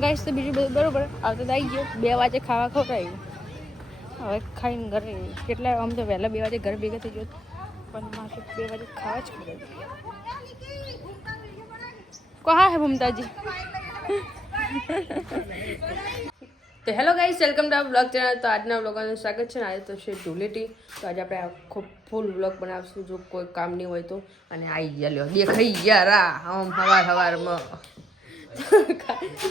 Guys તો બીજું બધું બરોબર આવતો આવી ગયો 2 વાગે ખાવા ખવડાવ્યું હવે ખાઈને ઘરે કેટલા આમ તો વહેલા 2 વાગે ઘરે ભેગા થઈ ગયો પણ મારે 2 વાગે ખાવા જ ખવડાવ્યું કહા હે મમતાજી તો hello guys welcome to blog channel તો આજના બ્લોગનું સ્વાગત છે ને આજે તો છે ધૂળેટી તો આજે આપણે આખો ફૂલ બ્લોગ બનાવશું જો કોઈ કામ નહીં હોય તો અને આવી ગયા લ્યો દેખાઈ ગયા રા આમ સવારમાં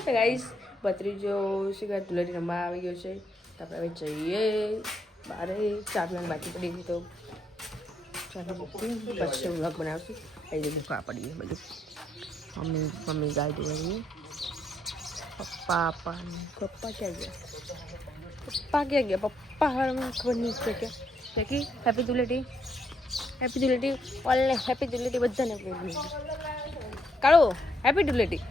ગાઈસ ભત્રીજો શું કહે ધૂળેટી રમવા આવી ગયો છે તો આપણે હવે જઈએ બારે ચા પીવાની બાકી પડી ગઈ તો ચાલો પછી બ્લોગ બનાવશું આવી જઈએ ભૂખા પડીએ બધું મમ્મી ગાય દોડીએ પપ્પા ક્યાં ગયા પપ્પા હારમાં ખબર નહીં છે કે લેકી હેપી ધૂળેટી ઓલે હેપી ધૂળેટી બધાને કાળો હેપી ધૂળેટી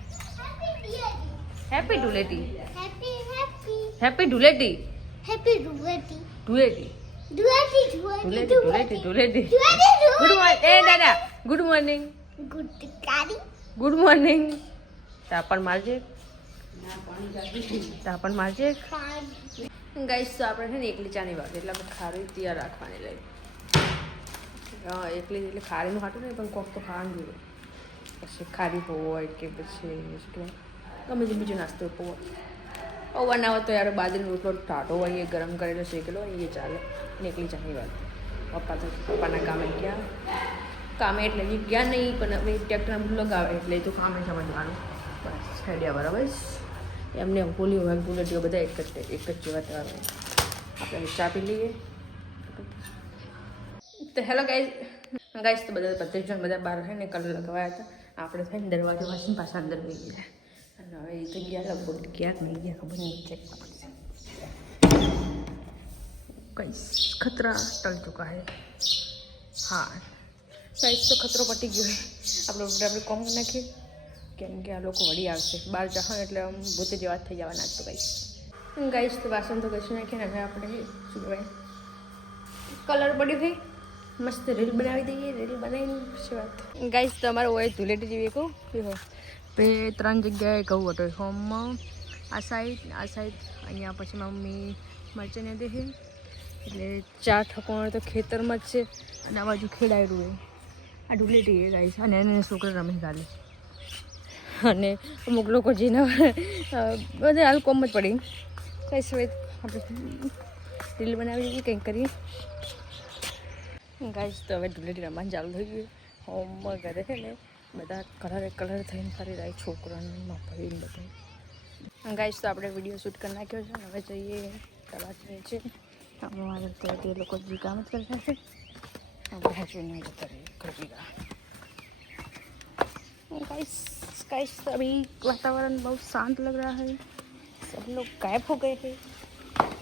ગુડ મોર્નિંગ તાપણ મારજે ગાઈસ તો આપણે છે ને એકલી ચાની વાત એટલે આપણે ખારી તૈયાર રાખવાની લઈ એકલી એટલે ખારીનું હાટું નહીં પણ કોક તો ખાવાનું જોઈએ પછી ખારી હોય કે પછી ગમે તે બીજો નાસ્તો પૌવા ના હોય તો યાર બાજરીનો રોટલો ટાઢો હોય એ ગરમ કરેલો શેકેલો એ ચાલે અને એકલી ચાની વાત પપ્પાના કામે એટલે ગયા નહીં પણ હવે ટ્રેક્ટરના લગાવે એટલે તો કામે સમજવાનું બસ હેડ્યા બરાબર એમને હોલી હોય ધૂળેટીઓ બધા એક જ જેવા તહેવાર આપણે ચા પી લઈએ તો હેલો ગાઈસ તો બધા જણ બધા બહાર છે ને કલર લગાવ્યા હતા આપણે થઈને દરવાજો વાંચીને પાછા અંદર લઈ ગયા અને હવે એ તો ગયા લગભગ ક્યાંક નહીં ગયા ખબર નહીં ચેક પડશે કઈ ખતરા ટલ ચૂકા હે હા ગાઈસ તો ખતરો પટી ગયો આપણે કોમ કરી નાખીએ કેમ કે આ લોકો વળી આવશે બહાર જવાનું એટલે આમ ભૂતે જેવા થઈ જવાના તો ગાઈસ તો વાસણ તો ઘસી નાખીએ ને હવે આપણે શું કહેવાય કલર પડી ભાઈ મસ્ત રીલ બનાવી દઈએ રીલ બનાવીને પછી વાત ગાઈસ તો અમારે હોય ધૂળેટી જેવી કહું હોય બે 3 જગ્યાએ કહું હતો હોમમાં આ સાઈડ અહીંયા પછી મમ્મી મરચાંને દે છે એટલે 4 ઠકોણ તો ખેતરમાં જ છે અને આ બાજુ ખેડાયેલું હોય આ ધૂળેટી એ ગાઈસ અને એને છોકરા રમી ગાલી અને અમુક લોકો જેના બધા હાલ કોમ જ પડી કઈ સિવાય આપણે રીલ બનાવી દઈએ કંઈક કરીએ ગાઈસ તો હવે ધૂળેટી રમવાનું ચાલુ થઈ ગયું હોમમાં ઘરે છે ને બધા કલર થઈને ફરી રહ્યા છોકરાને ભાઈને બધા ગાઈસ તો આપણે વિડીયો શૂટ કરી નાખ્યો છે હવે જઈએ કલાક છે અમારે તો તે લોકો જે કામ જ કરતા છે આપણે હસબન્ડ જતા રહીએ गाइस अभी वातावरण बहुत शांत लग रहा है सब लोग गायब हो गए हैं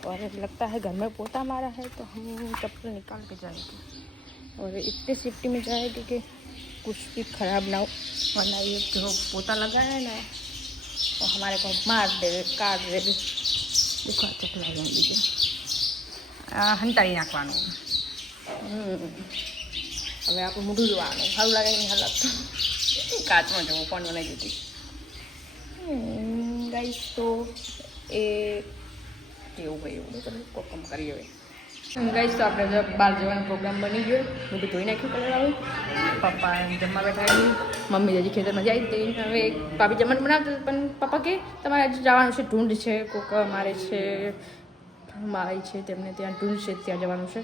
और लगता है घर में पोता मारा है तो हम चप्पल निकाल के जाएंगे और इतने सेफ्टी में जाएंगे कि कुछ भी खराब ना हो वरना ये जो पोता लगा है ना तो हमारे को मार दे काट दे देखो चपला जाए लीजिए हंटाई नाखવાનું હવે આપણું મોઢું જોવાનું સારું લાગે નહીં હાલત કાચમાં જવું પણ બનાવી દીધી ગાઈસ તો એ એવું હોય એવું તમે કોકમ કરીએ હવે ગાઈસ તો આપણે બહાર જવાનો પ્રોગ્રામ બની ગયો બધું ધોઈ નાખ્યું કલર આવે પપ્પા જમવા બેઠા મમ્મી હજી ખેતરમાં જાય હતી હવે ભાભી જમવાનું બનાવતા પણ પપ્પા કે તમારે આજે જવાનું છે ઢૂંઢ છે કોક મારે છે મારી છે તેમને ત્યાં ઢૂંઢ છે ત્યાં જવાનું છે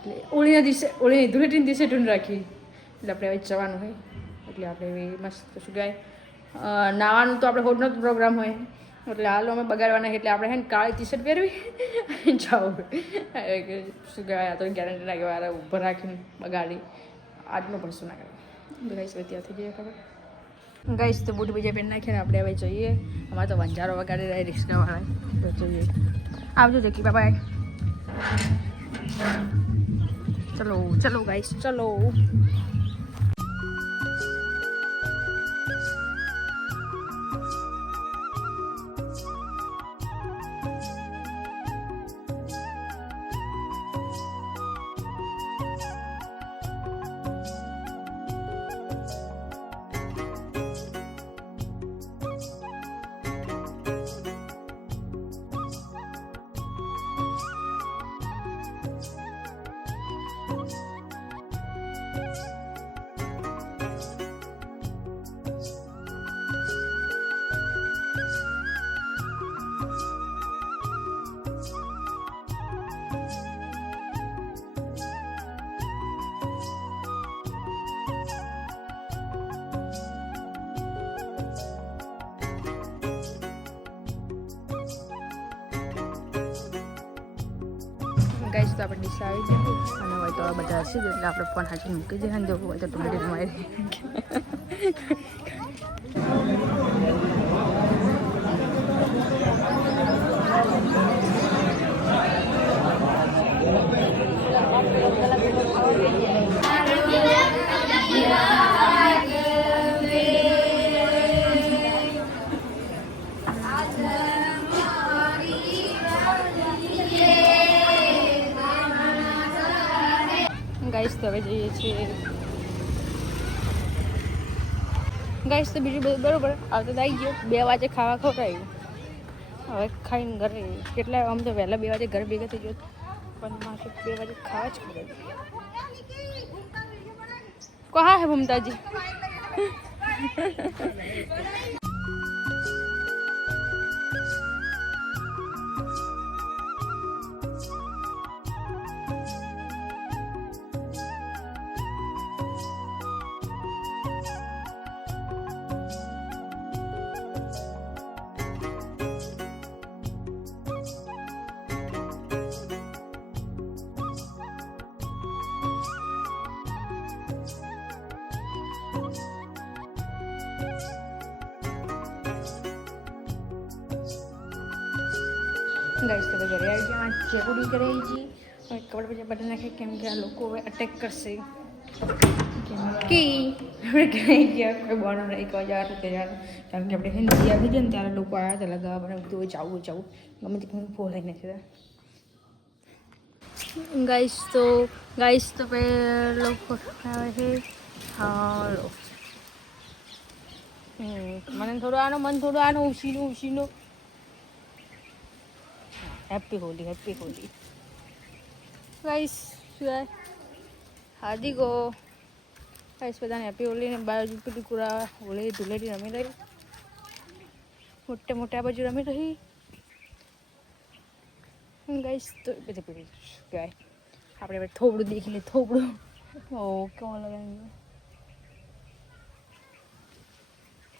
એટલે હોળીની ધૂળેટીના દિવસે ઢૂંઢ રાખી એટલે આપણે હવે જવાનું હોય એટલે આપણે મસ્ત શું કહેવાય નાવાનું તો આપણે હોડનો પ્રોગ્રામ હોય એટલે હાલો અમે બગાડવાના એટલે આપણે હે ને કાળી ટી શર્ટ પહેરવી જાઓ શું કહેવાય આ તો ગેરંટી ના કહેવાય ઊભા રાખીને બગાડી આજનો પણ શું ના કહેવાય ગાઈસ હવે ત્યાં થઈ જઈએ ખબર ગાઈસ તો બૂટ બીજા પહેરી નાખીએ ને આપણે હવે જોઈએ અમારે તો વંજારો વગાડી રહ્યા રિક્ષાવાળા તો જોઈએ આવજો જકી બાય चलो गाइस चलो ગાઈસ તો આપણે ડીશ આવી ગઈ અને હોય તો બધા હશે એટલે આપણે ફોન હાચી મૂકી દઈએ અને જો હોય તો ટોમેટો મારી ગાઈસ તો હવે જઈએ છીએ ગાઈસ તો બીજું બધું બરોબર આવતો તો આવી ગયો 2 વાગે ખાવા ખવડાવ્યું હવે ખાઈને ઘરે કેટલા આમ તો વહેલા 2 વાગે ઘરે ભેગા થઈ ગયો પણ મારે 2 વાગે ખાવા જ ખવડાવ્યું કહા હે મમતાજી ગાઈસ તો ઘરે આવી ગયા ચેકુડી ઘરે આવી ગઈ હવે કપડ પછી બદલી નાખે કેમ કે આ લોકો હવે અટેક કરશે કેમ કે આપણે ક્યાંય ગયા કોઈ બોનો નહીં કહો જવાનું તૈયાર કેમ કે આપણે હિન્દી આવી ગયા ને ત્યારે લોકો આવ્યા હતા લગાવવા પણ બધું જવું ગમે તે ફોન લઈને છે ગાઈસ તો લોકો આવે છે હાલો મને થોડું આનો ઉસીનો हैप्पी होली गाइस हादी को गाइस पता नहीं हैप्पी होली ने बाजू पे पूरा होली धुलेरी रमी रही मोटे आ बाजू रमी रही गाइस तो बजे पड़ी गाय આપણે થોડું દેખી લે થોડું ઓ કેવો લાગે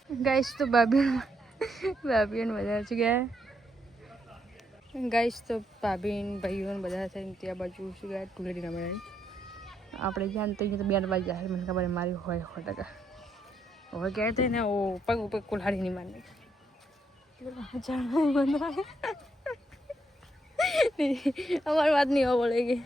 ગાઈસ તો ભાભીઓને બધા છે ગયા ગાઈસ તો ભાભીન ભાઈઓને બધા થઈને ત્યાં બાજુ શું ગયા ટુલેટી રમે આપણે જ્યાં તો અહીંયા તો 2 વાગે જાય મને ખબર મારી હોય 100% હવે કહેતે ને ઓ પગ ઉપર કુલ્હાડી નહીં મારને અમારી વાત નહીં હોવા બોલેગી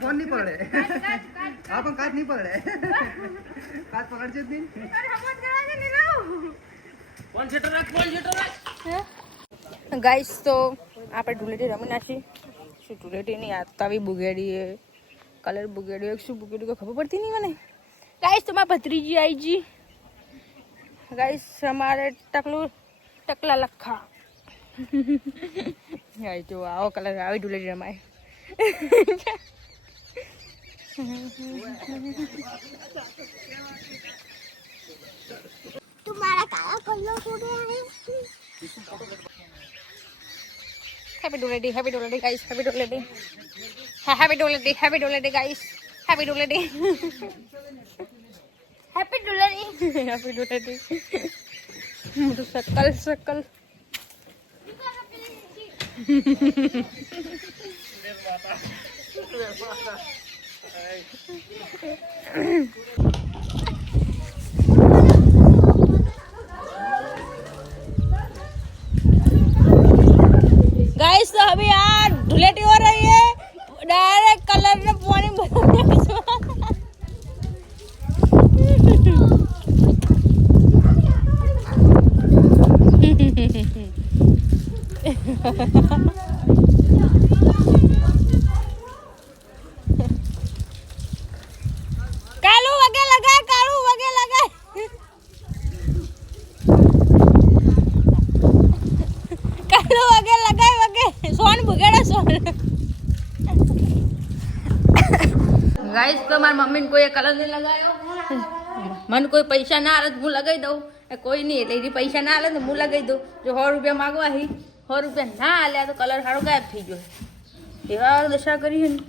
फोन नहीं पकड़े आप काट नहीं पकड़े काट पकड़ जे दिन फोन सेटर रख गाइस तो આપણે ધૂળેટી રમી નાખી શું ધૂળેટી ની આતાવી બુગેડી કલર બુગેડી એક શું બુગેડી કો ખબર પડતી નહીં મને ગાइस तो મારા ભત્રીજી આવી જી ગાइस हमारे टकला लखा गाइस जो आओ कलर આવી ધૂળેટી રમાય तुम्हारा काला कलर हो गया है happy Dhuleti guys happy Dhuleti guys happy Dhuleti तो सकल गाइस तो अभी यार धुलेटी हो रही है डायरेक्ट कलर ने पानी कालू वगे लगा सोन बुगेड़ा सोन गाइस तो हमारी मम्मी ने कोई कलर नहीं लगाया મને કોઈ પૈસા ના આલે તો હું લગાવી દઉં, કોઈ નહીં એટલે એની પૈસા ના આલે તો હું લગાવી દઉં. જો 100 રૂપિયા માગવા હી 100 રૂપિયા ના આલ્યા તો કલર સારો ગાયબ થઈ ગયો. એવા દશા કરી છે ને.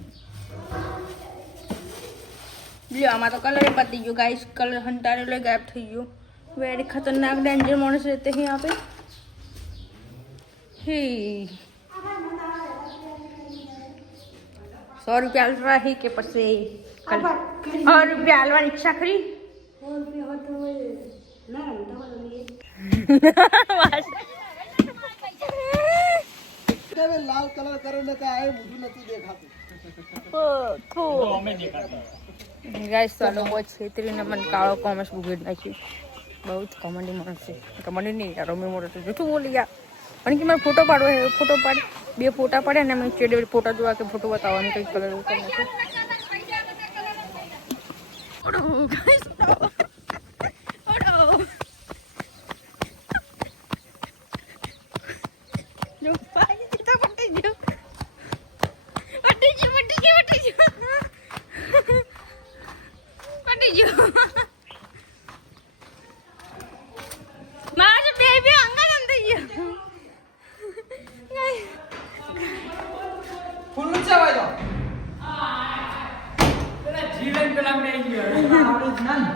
લ્યો આમાં તો કલર પતી ગયો ગાઈસ, કલર હંટારેલો ગાયબ થઈ ગયો. વેરી ખતરનાક ડેન્જર માણસ રહેતે हैं यहाँ पे. हे 100 રૂપિયા આલવા હી કે પછી 100 રૂપિયા આલવાની ઈચ્છા ખરી. લાલ કલર કરીને કાંઈ બધું નથી દેખાતું. ગાઈસ તો આ લોકો છેતરીને મને કાળો કોમર્સ બુગેટ નાખ્યું. બહુ જ કોમેડી માણસ છે. કોમેડી નહીં યાર, અમે મોટો તો જૂઠું બોલી ગયા. પણ કે મારે ફોટો પાડવો છે, ફોટો પાડ 2 ફોટા પાડ્યા ને મેં ચેડે ફોટા જોવા કે ફોટો બતાવવાનું કંઈક કલર ઉપર નાખ્યું.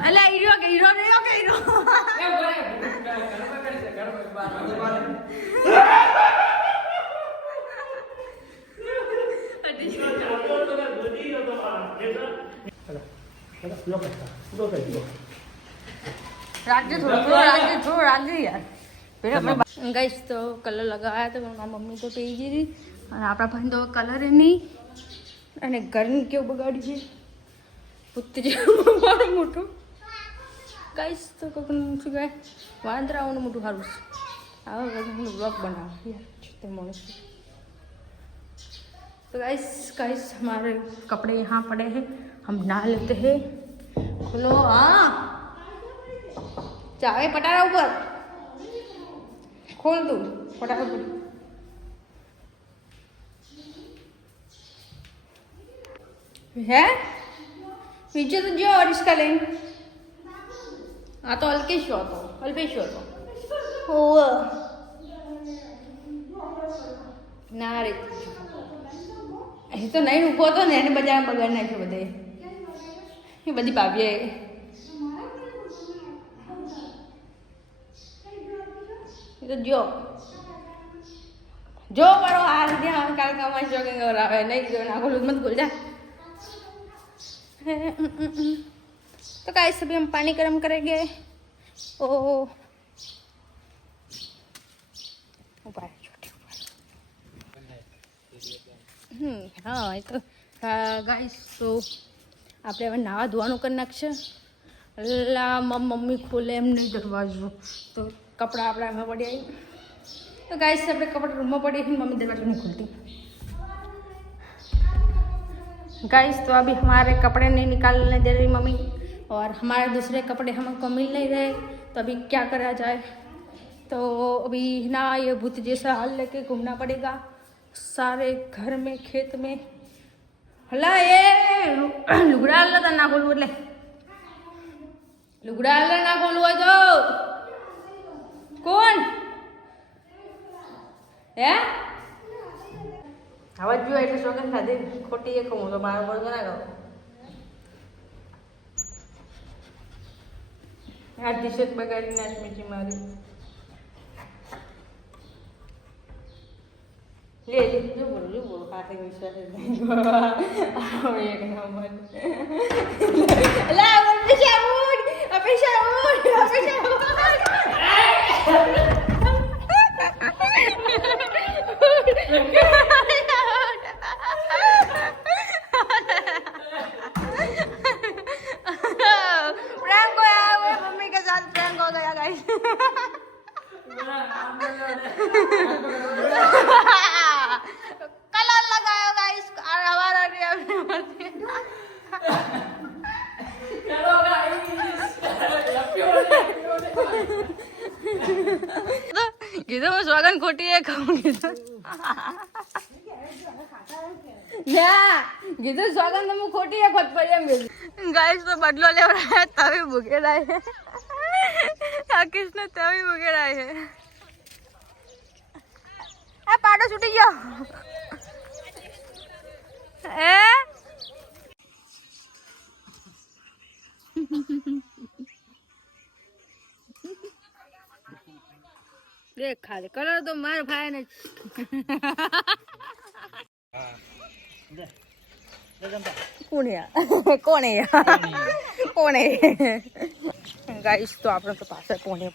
અલા હીરો કે હીરો રહ્યો કે હીરો રાજ્ય યાર. ગાઈસ તો કલર લગાવ્યા તો મારા મમ્મી તો પી ગઈ હતી અને આપણા ભાઈ તો કલર નહીં અને ઘરને કેવું બગાડ્યું છે પુત્રી મારું મોટું. ગાઈસ તો કોકનું શું કહે વાંદરાઓનું મોટું સારું છે. આવા હું બ્લોગ બનાવું યાર તે માણસ. तो गाइस हमारे कपड़े यहाँ पड़े हैं, हम नहा लेते हैं. खोलो. हाँ चाहे पटारा ऊपर खोल दो पटारा ऊपर. है नीचे तो जो और इसका लेंगे. हाँ तो अल्पेश हो ना रे એ તો નહીં ઊભો હતો ને એને બજાર બગાડ નાખ્યો બધે. એ બધી ભાભીએ એ તો જો બરો આ રીતે કાલ કામ જોગિંગ આવે નહીં જો ના ખોલું મત ખોલ જા. तो गाइस अभी हम पानी गर्म करेंगे. ओ ऊपर હા એ તો ગાઈસ તો આપણે હવે નાવા ધોવાનું કરી નાખશે. અલ્લા મમ્મી ખોલે એમ નહીં દરવાજો તો કપડાં આપણા એમાં પડી આવી. तो गाइस આપણે કપડાં રૂમમાં પડી મમ્મી दरवाजा नहीं खुलती. गाइस तो अभी हमारे कपड़े नहीं निकालने दे रही मम्मी और हमारे दूसरे कपड़े हमको मिल नहीं रहे. तो अभी क्या करा जाए. तो अभी ना ये भूत जैसा हाल लेके घूमना पड़ेगा सारे घर में खेत में. हला ये लुगड़ा हल्ला ना खोलू એટલે लुगड़ा हल्ला ना खोलू હોય તો કોણ હે આવા જો એટલે શોખન ખાધી ખોટી એક હું તો મારો પડતો ના કહું. આ ટી-શર્ટ બગાડીને આજ મીઠી મારી ले जो बोलो खाते विश्वास नहीं एक नंबर ला अपेक्षा प्रैंक होया वो मम्मी के साथ प्रैंक हो गया गाइस. कलर लगायो गाइस और हमारा કીધું હું સ્વાગન ખોટી એ ખાઉં કીધું ના કીધું સ્વાગત તમે ખોટી એક વખત પડી એમ કીધું ગાઈસ તો બદલો લેવડાય તવી ભૂકેલાય છે આકીશ ને તવી ભૂકેલાય છે આ પાડો છૂટી ગયો એ દેખ ખાલી કલર તો માર ભાઈ ને કોણે ગાઈસ તો આપણે તો પાછળ પોણે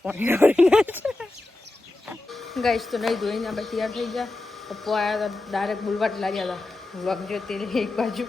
ગાઈસ તો નહીં ધોઈને આપણે તૈયાર થઈ ગયા પપ્પા આવ્યા હતા ડાયરેક્ટ બુલવાટ લાગ્યા હતા વગજો તેલ એક બાજુ